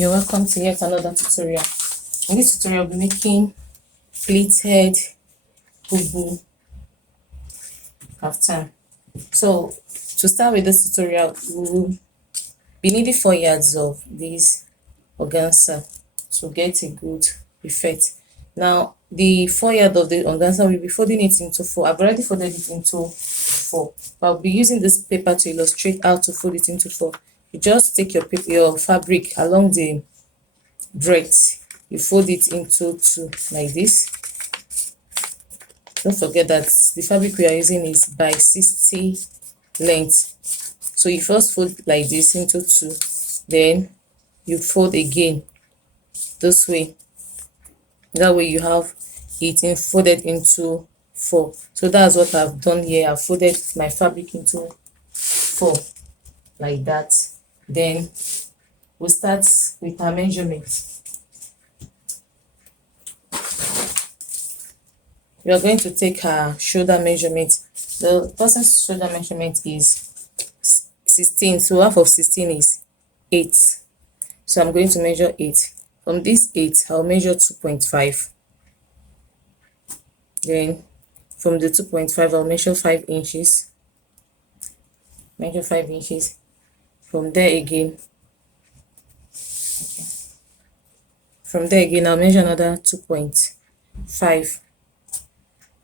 You're welcome to yet another tutorial. In this tutorial, I'll be making pleated bubu kaftan. So to start with this tutorial, we'll be needing 4 yards of this organza to get a good effect. Now the 4 yard of the organza, will be folding it into 4. I've already folded it into 4, but I'll be using this paper to illustrate how to fold it into 4. You just take your fabric along the breadth, you fold it into 2 like this. Don't forget that the fabric we are using is by 60 length, so you first fold like this into 2, then you fold again this way. That way you have it folded into 4. So that's what I've done here. I've folded my fabric into 4 like that. Then we'll start with our measurement. We are going to take our shoulder measurement. The person's shoulder measurement is 16, so half of 16 is 8. So I'm going to measure 8. From this 8, I'll measure 2.5. Then from the 2.5, I'll measure 5 inches. Measure 5 inches. From there again, I'll measure another 2.5.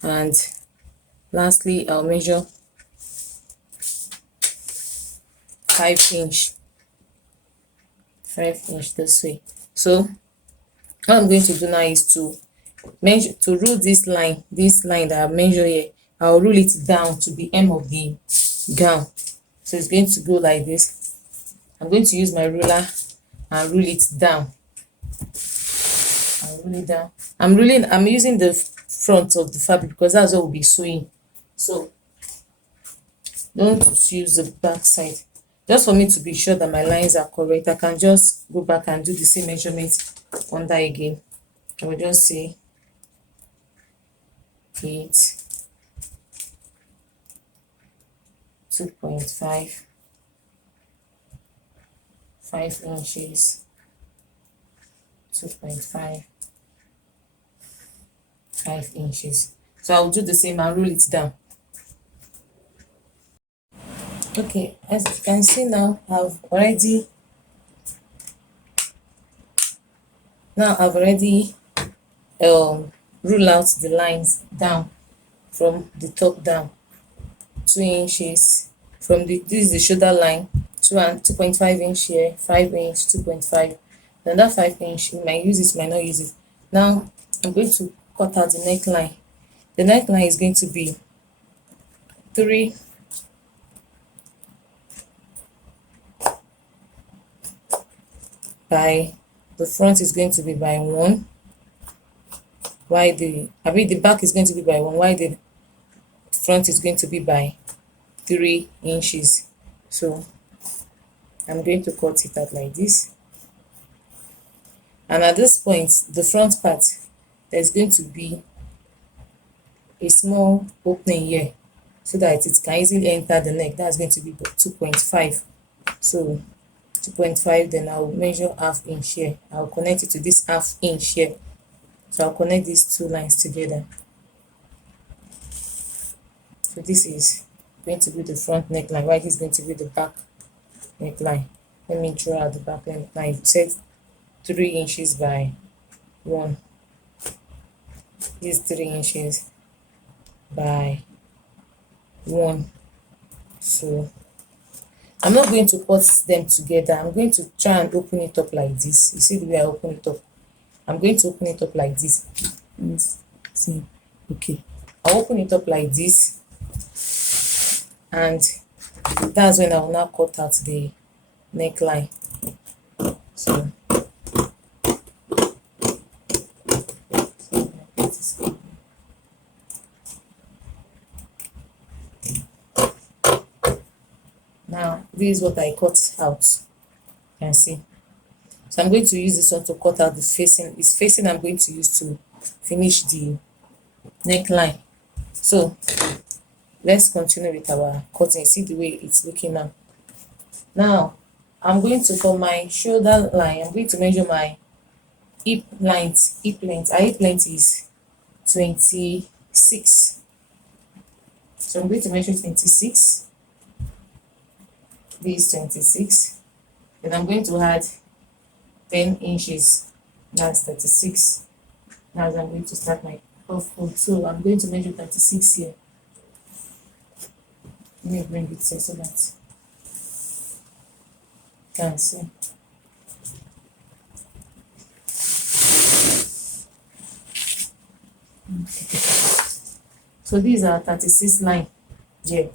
And lastly, I'll measure 5 inch this way. So what I'm going to do now is to rule this line that I measure here. I'll rule it down to the hem of the gown. So it's going to go like this. I'm going to use my ruler and rule it down. I'll rule it down. I'm using the front of the fabric because that's what we'll be sewing. So don't use the back side. Just for me to be sure that my lines are correct, I can just go back and do the same measurement under again. I will just say 2.5, 5 inches, 2.5, 5 inches. So I'll do the same and roll it down. Okay, as you can see now, I've already rule out the lines down from the top down. 2 inches from this is the shoulder line, 2.5 inch here, 5 inch, 2.5. Then that 5 inch, you might use it, might not use it. Now I'm going to cut out the neckline. The neckline is going to be 3 by the front is going to be by 1, while the back is going to be by 1, while the front is going to be by 3 inches. So I'm going to cut it out like this. And at this point, the front part, there's going to be a small opening here so that it can easily enter the neck. That's going to be 2.5. So 2.5, then I'll measure ½ inch here. I'll connect it to this ½ inch here. So I'll connect these 2 lines together. So this is going to be the front neckline, while this is going to be the back neckline. Let me draw out the back neckline. It says 3 inches by 1. This 3 inches by 1. So I'm not going to put them together. I'm going to try and open it up like this. You see the way I open it up? I'm going to open it up like this. Let's see. Okay. I'll open it up like this. And that's when I will now cut out the neckline. So now this is what I cut out. You can see. So I'm going to use this one to cut out the facing. It's facing I'm going to use to finish the neckline. So let's continue with our cutting. See the way it's looking now. Now I'm going to, for my shoulder line, I'm going to measure my hip length. Our hip length is 26. So I'm going to measure 26. This is 26. Then I'm going to add 10 inches. That's 36. Now I'm going to start my cuff fold. So I'm going to measure 36 here. Let me bring it here so that you can see. So these are 36 line here.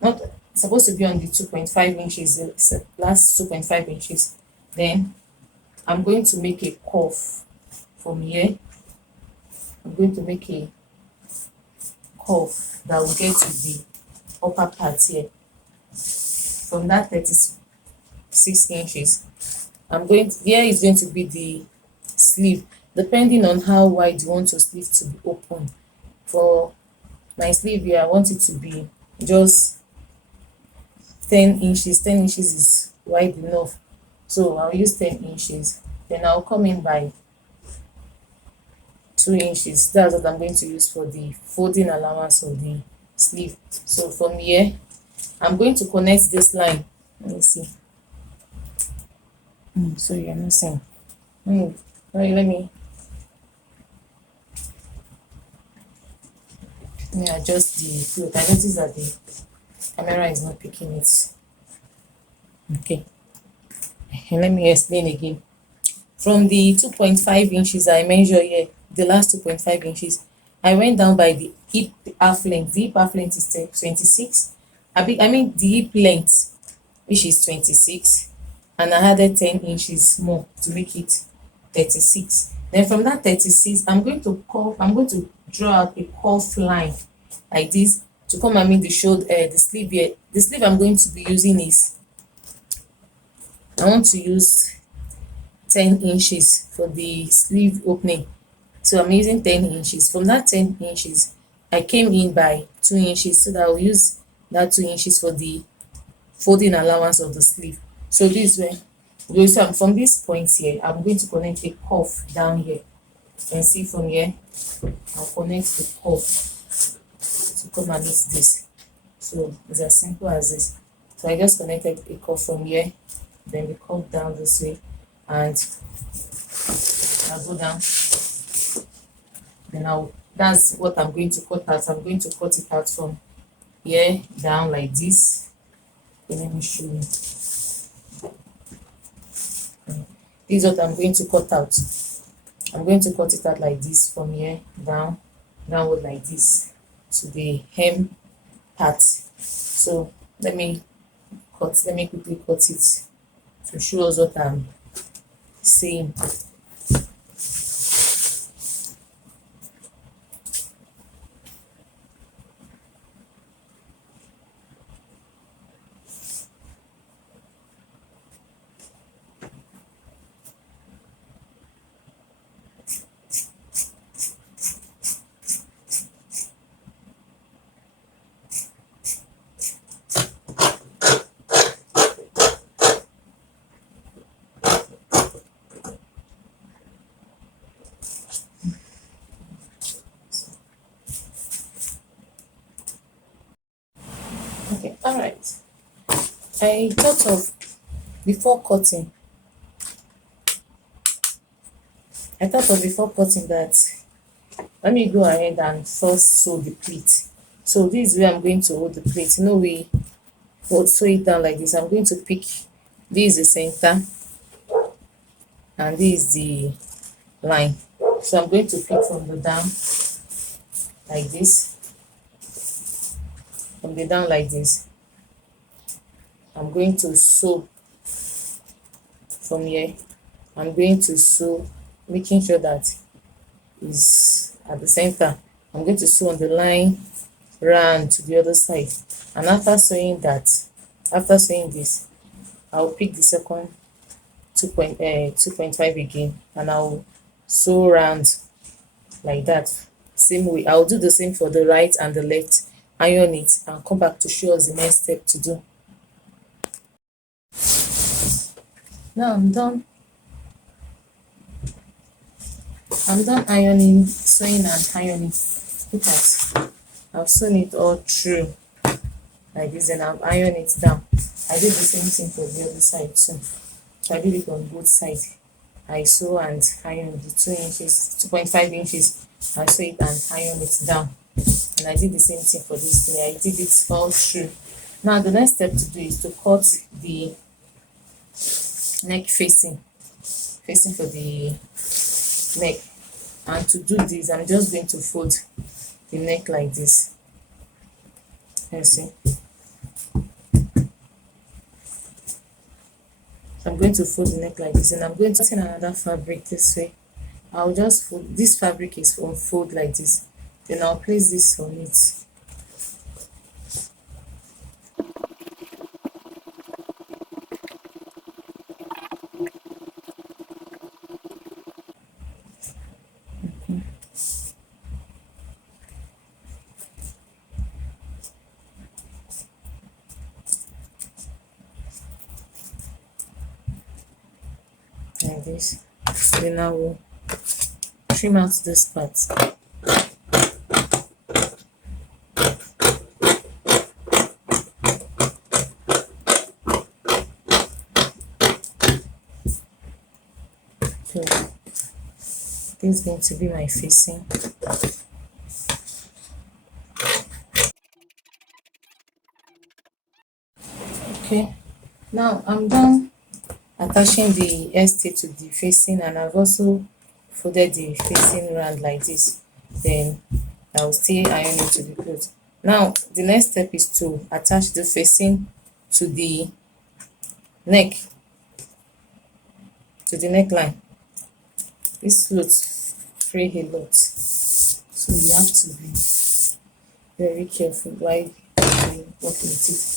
Not supposed to be on the 2.5 inches, it's the last 2.5 inches. Then I'm going to make a cuff from here. I'm going to make a cuff that will get to the upper part here. From that 36 inches, here is going to be the sleeve, depending on how wide you want your sleeve to be open. For my sleeve here, I want it to be just 10 inches. 10 inches is wide enough, so I'll use 10 inches. Then I'll come in by 2 inches. That's what I'm going to use for the folding allowance of the sleeve. So from here, I'm going to connect this line. Let me see. Sorry, you're not seeing. Sorry, let me adjust the float. I noticed that the camera is not picking it. Okay. And let me explain again. From the 2.5 inches I measure here, the last 2.5 inches, I went down by the hip half length. The hip half length is 26. I mean the hip length, which is 26, and I added 10 inches more to make it 36. Then from that 36, I'm going to draw out a cuff line like this to come and meet the shoulder, the sleeve here. The sleeve I'm going to be using is, I want to use 10 inches for the sleeve opening. So I'm using 10 inches. From that 10 inches, I came in by 2 inches, so that I'll use that 2 inches for the folding allowance of the sleeve. So this way, from this point here, I'm going to connect a cuff down here. You can see from here, I'll connect the cuff to come and meet this. So it's as simple as this. So I just connected a cuff from here, then the cuff down this way, and I'll go down. Then that's what I'm going to cut out. I'm going to cut it out from here down like this. Okay, let me show you. This is what I'm going to cut out. I'm going to cut it out like this from here downward like this to the hem part. So let me quickly cut it to show us what I'm saying. Okay, all right. I thought of before cutting that let me go ahead and first sew the pleat. So this is where I'm going to hold the pleat. We will sew it down like this. I'm going to pick, this is the center and this is the line. So I'm going to pick from the down like this. From the down like this, I'm going to sew from here. I'm going to sew, making sure that is at the center. I'm going to sew on the line round to the other side, and after sewing this, I'll pick the second 2.5 again, and I'll sew round like that. Same way, I'll do the same for the right and the left. Iron it and come back to show us the next step to do. Now I'm done ironing, sewing and ironing. Look at, I've sewn it all through like this, and I've ironed it down. I did the same thing for the other side too. So I did it on both sides. I sew and iron the 2 inches, 2.5 inches. I sew it and iron it down. And I did the same thing for this thing. I did it all through. Now the next step to do is to cut the neck facing for the neck. And to do this, I'm just going to fold the neck like this. You see. So I'm going to fold the neck like this, and I'm going to turn another fabric this way. I'll just fold, this fabric is fold like this. Then I'll place this on it. Like this. Then I will trim out this part. So this is going to be my facing. Okay, now I'm done attaching the ST to the facing, and I've also folded the facing round like this. Then I'll still iron it to the cloth. Now the next step is to attach the facing to the neck, to the neckline. This cloth fray a lot, so you have to be very careful while you work with it.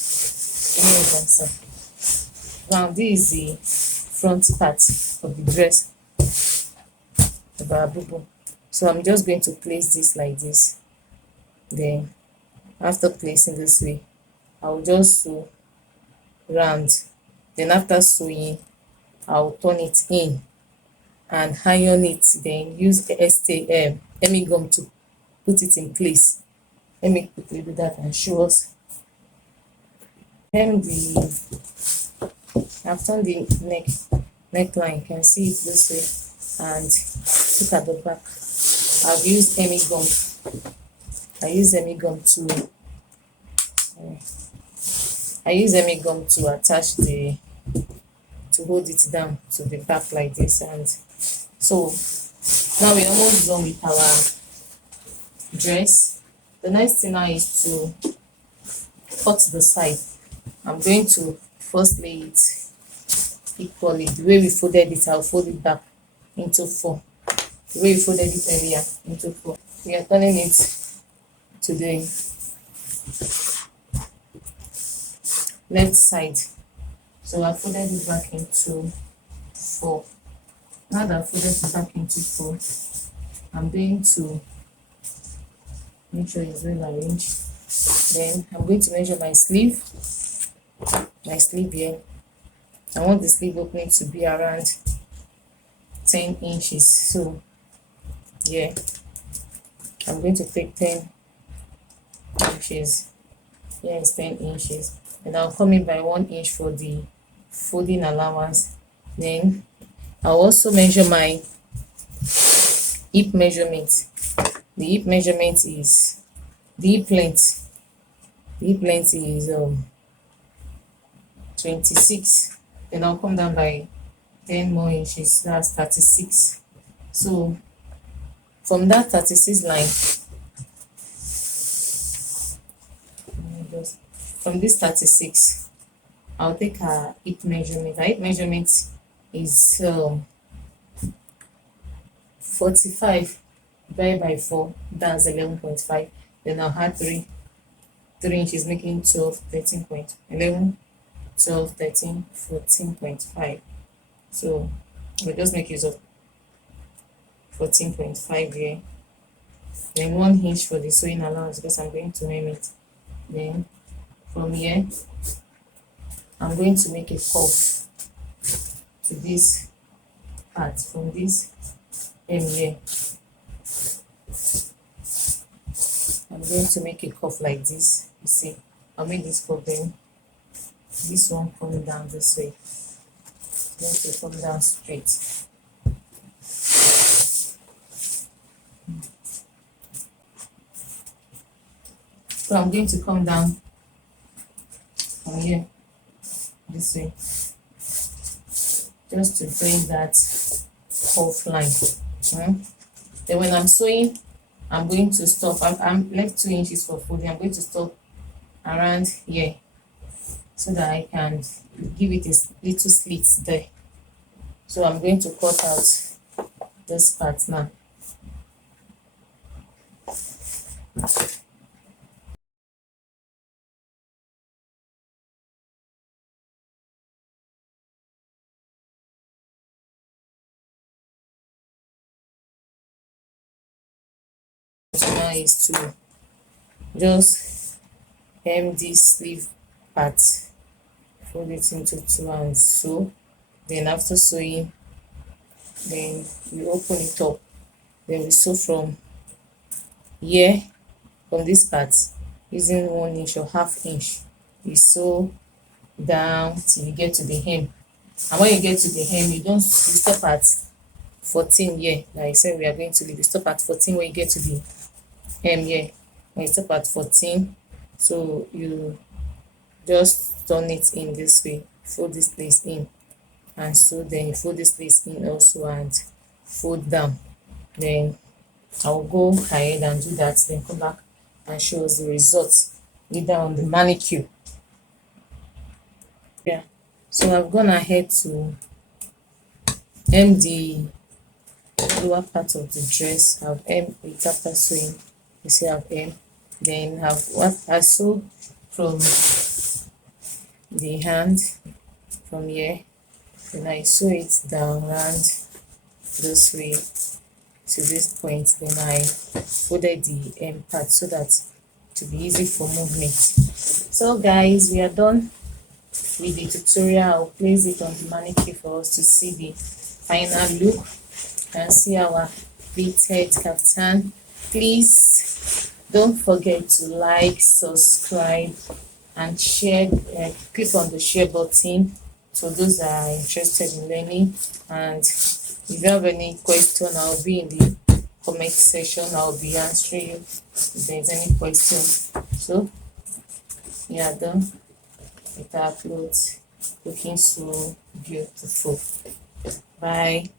Now this is the front part of the dress of our bubu. So I'm just going to place this like this. Then after placing this way, I'll just sew round. Then after sewing, I'll turn it in and iron it. Then use hemming gum to put it in place. Let me quickly do that and show us. Hem the, I've done the neckline. You can see it this way, and look at the back. I've used hemming gum. I use hemming gum to attach to hold it down to the back like this. And so now we're almost done with our dress. The next thing now is to cut the side. I'm going to first lay it equally. The way we folded it, I'll fold it back into 4. The way we folded it earlier into 4. We are turning it to the left side. So I folded it back into 4. Now that I folded it back into 4, I'm going to make sure it's well arranged. Then I'm going to measure my sleeve here. I want the sleeve opening to be around 10 inches. So yeah, I'm going to take 10 inches. Here is 10 inches. And I'll come in by 1 inch for the folding allowance. Then I'll also measure my hip measurement. The hip measurement is the hip length. The hip length is 26. Then I'll come down by 10 more inches. That's 36. So from that 36 line, from this 36, I'll take a hip measurement. Our hip measurement is 45 divided by 4. That's 11.5. Then I'll add 3 inches, making 12, 13.11, 12, 13, 14.5. So we'll just make use of 14.5 here. Then 1 inch for the sewing allowance because I'm going to hem it. Then from here, I'm going to make a cuff. to this part, from this hem here. I'm going to make a cuff like this. You see, I'll make this cuff, then this one coming down this way. Going to come down straight. So I'm going to come down from here this way, just to bring that cuff line. Then when I'm sewing, I'm going to stop. I'm left 2 inches for folding. I'm going to stop around here so that I can give it a little slit there. So I'm going to cut out this part now. Now is to just hem this sleeve part, fold it into 2 and sew. Then after sewing, then we open it up, then we sew from here, from this part, using 1 inch or ½ inch. You sew down till you get to the hem, and when you get to the hem, you stop at 14 here. Like I said, we are going to leave. You stop at 14 when you get to the hem here. When you stop at 14, so you just turn it in this way, fold this place in, and so then you fold this place in also and fold down. Then I'll go ahead and do that, then come back and show us the results either on the manicure. Yeah, so I've gone ahead to hem the lower part of the dress. I've hemmed it after sewing. You see, I've hemmed. Then I sew from the hand, from here. Then I sew it down around this way to this point. Then I folded the hem part so that to be easy for movement. So guys, we are done with the tutorial. I'll place it on the mannequin for us to see the final look. You can see our pleated kaftan. Please don't forget to like, subscribe, and share. Click on the share button for those that are interested in learning. And if you have any question, I'll be in the comment section. I'll be answering you if there's any question. So we are done with our clothes, looking so beautiful. Bye.